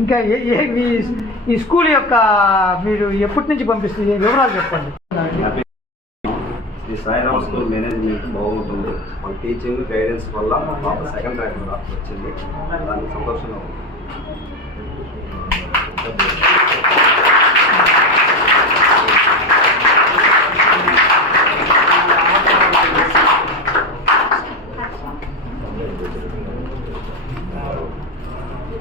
ఇంకా మీ ఈ స్కూల్ యొక్క మీరు ఎప్పటి నుంచి పంపిస్తుంది వివరాలు చెప్పండి? శ్రీ సాయిరామ్ స్కూల్ మేనేజ్మెంట్ బాగుంటుంది. మన టీచింగ్ గైడెన్స్ వల్ల మా పాప సెకండ్ ర్యాంక్ వచ్చింది. దానికి సంతోషంగా ఉంది.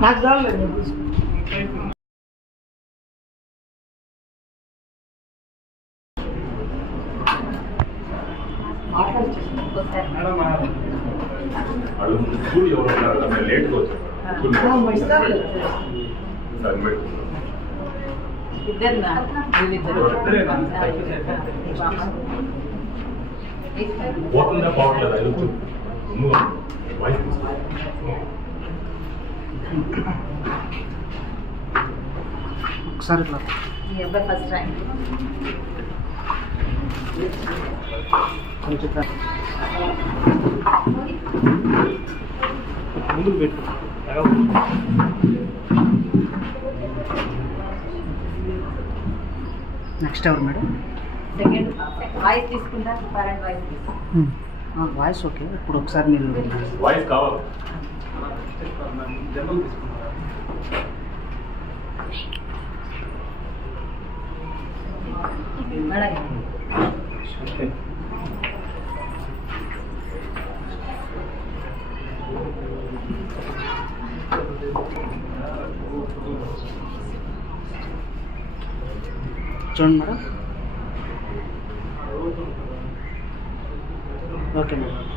నాకు పోతుందా పోవట్లేదు అది నువ్వు వాయిస్ ఒకసారి ఇట్లా. అబ్బాయి ఫస్ట్ ర్యాంక్ కొంచెం. ముందుకు పెట్టు. నెక్స్ట్ ఎవరు మేడం? సెకండ్ వాయిస్ తీసుకుంటా పేరెంట్ వాయిస్ వాయిస్ ఓకే ఇప్పుడు ఒకసారి మీరు వాయిస్ కావాలి. మేడం చూడండి మేడం ఓకే మేడం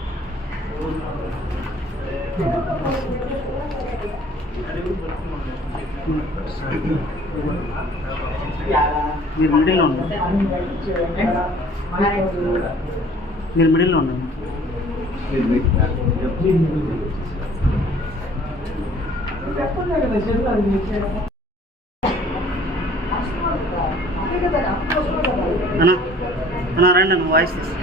మీరు మిడిల్లో ఉండండి మీరు మిడిల్లో ఉండండి అన్నా అన్నా రండి అన్న వాయిస్ తీసి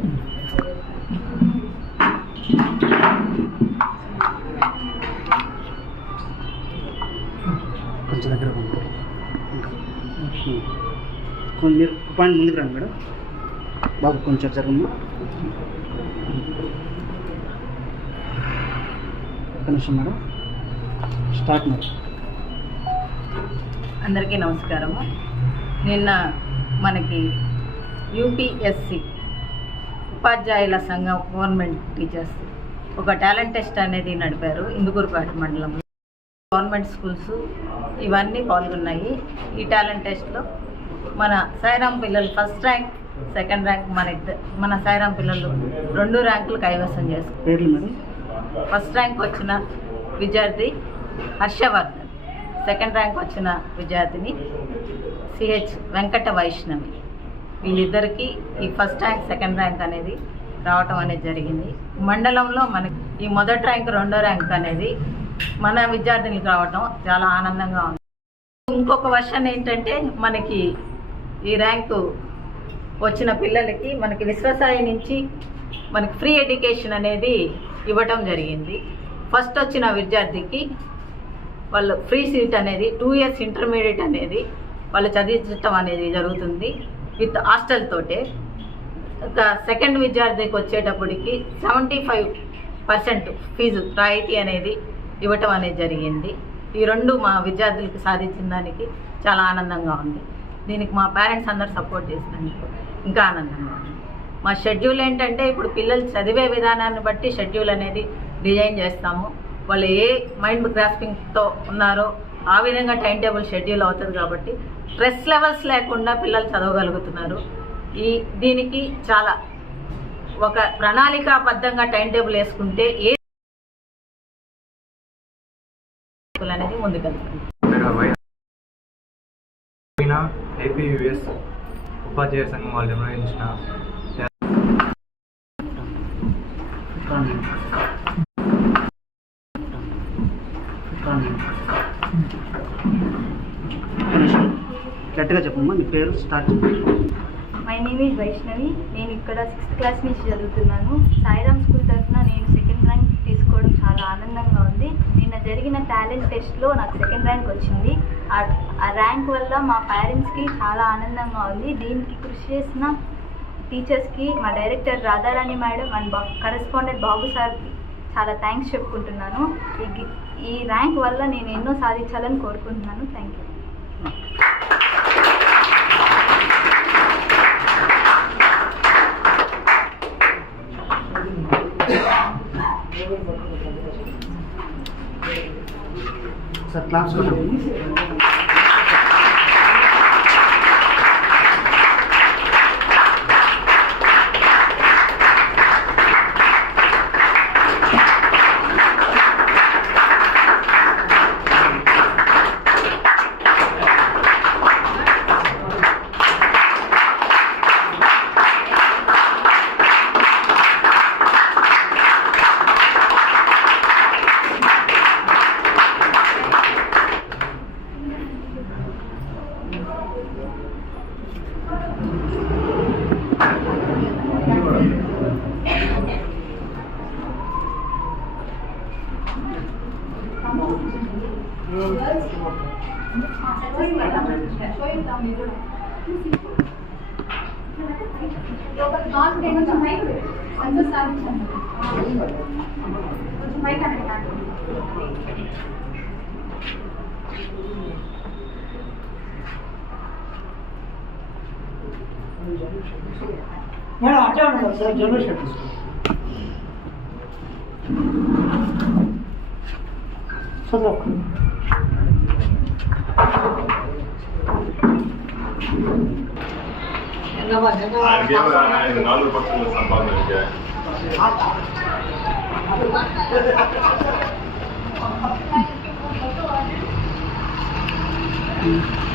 కొంచెం మీరు ఒక పాయింట్ ముందుకు రండి మేడం. బాబు కొంచెం జరగమ్మా ఒక నిమిషం మేడం. Start madam. అందరికీ నమస్కారము. నిన్న మనకి యూపీఎస్సి ఉపాధ్యాయుల సంఘం గవర్నమెంట్ టీచర్స్ ఒక టాలెంట్ టెస్ట్ అనేది నడిపారు ఇందుకూరుపేట మండలంలో. గవర్నమెంట్ స్కూల్స్ ఇవన్నీ పాల్గొన్నాయి. ఈ టాలెంట్ టెస్ట్లో మన సాయిరాం పిల్లలు ఫస్ట్ ర్యాంక్ సెకండ్ ర్యాంక్ మన ఇద్దరు మన సాయిరాం పిల్లలు రెండు ర్యాంకులు కైవసం చేసుకున్నారు ఫస్ట్ ర్యాంక్ వచ్చిన విద్యార్థి హర్షవర్ధన్ సెకండ్ ర్యాంక్ వచ్చిన విద్యార్థిని సిహెచ్ వెంకట వైష్ణవి. వీళ్ళిద్దరికీ ఈ ఫస్ట్ ర్యాంక్ సెకండ్ ర్యాంక్ అనేది రావటం అనేది జరిగింది. మండలంలో మనకి ఈ మొదటి ర్యాంక్ రెండో ర్యాంక్ అనేది మన విద్యార్థులకు రావటం చాలా ఆనందంగా ఉంది. ఇంకొక వర్షన్ ఏంటంటే మనకి ఈ ర్యాంకు వచ్చిన పిల్లలకి మనకి విశ్వసాయి నుంచి మనకి ఫ్రీ ఎడ్యుకేషన్ అనేది ఇవ్వటం జరిగింది. ఫస్ట్ వచ్చిన విద్యార్థికి వాళ్ళు ఫ్రీ సీట్ అనేది టూ ఇయర్స్ ఇంటర్మీడియట్ అనేది వాళ్ళు చదివించటం అనేది జరుగుతుంది విత్ హాస్టల్ తోటే. ఇంకా సెకండ్ విద్యార్థికి వచ్చేటప్పటికి సెవెంటీ ఫైవ్ పర్సెంట్ ఫీజు రాయితీ అనేది ఇవ్వటం అనేది జరిగింది. ఈ రెండు మా విద్యార్థులకు సాధించిన దానికి చాలా ఆనందంగా ఉంది. దీనికి మా పేరెంట్స్ అందరు సపోర్ట్ చేసినందుకు ఇంకా ఆనందంగా మా షెడ్యూల్ ఏంటంటే ఇప్పుడు పిల్లలు చదివే విధానాన్ని బట్టి షెడ్యూల్ అనేది డిజైన్ చేస్తాము. వాళ్ళు ఏ మైండ్ గ్రాస్పింగ్తో ఉన్నారో ఆ విధంగా టైం టేబుల్ షెడ్యూల్ అవుతుంది కాబట్టి స్ట్రెస్ లెవెల్స్ లేకుండా పిల్లలు చదవగలుగుతున్నారు. ఈ దీనికి చాలా ఒక ప్రణాళికాబద్ధంగా టైం టేబుల్ వేసుకుంటే ఏ అనేది ముందుకెళ్తుంది ఏపీయుఎస్ ఉపాధ్యాయ సంఘం వాళ్ళు నిర్వహించిన గట్టిగా చెప్పమ్మా నీ పేరు start my name is Vaishnavi నేను ఇక్కడ సిక్స్త్ క్లాస్ నుంచి చదువుతున్నాను. సాయిరామ్ స్కూల్ తరఫున నేను సెకండ్ ర్యాంక్ తీసుకోవడం చాలా ఆనందంగా ఉంది. నిన్న జరిగిన టాలెంట్ టెస్ట్లో నాకు సెకండ్ ర్యాంక్ వచ్చింది. ఆ- ర్యాంక్ వల్ల మా పేరెంట్స్కి చాలా ఆనందంగా ఉంది. దీనికి కృషి చేసిన టీచర్స్కి మా డైరెక్టర్ రాధారాణి మేడం అండ్ బా కరెస్పాండెంట్ బాబు సార్కి చాలా థ్యాంక్స్ చెప్పుకుంటున్నాను. ఈ ఈ ర్యాంక్ వల్ల నేను ఎన్నో సాధించాలని కోరుకుంటున్నాను. Thank you. Sir class madam అట్టే ఉన్నారు సార్ జనరల్ షర్ట్ చదువు ఆయనకి ఏమో ఆయన నాలుగు పక్షుల సంపాదన విద్య. Thank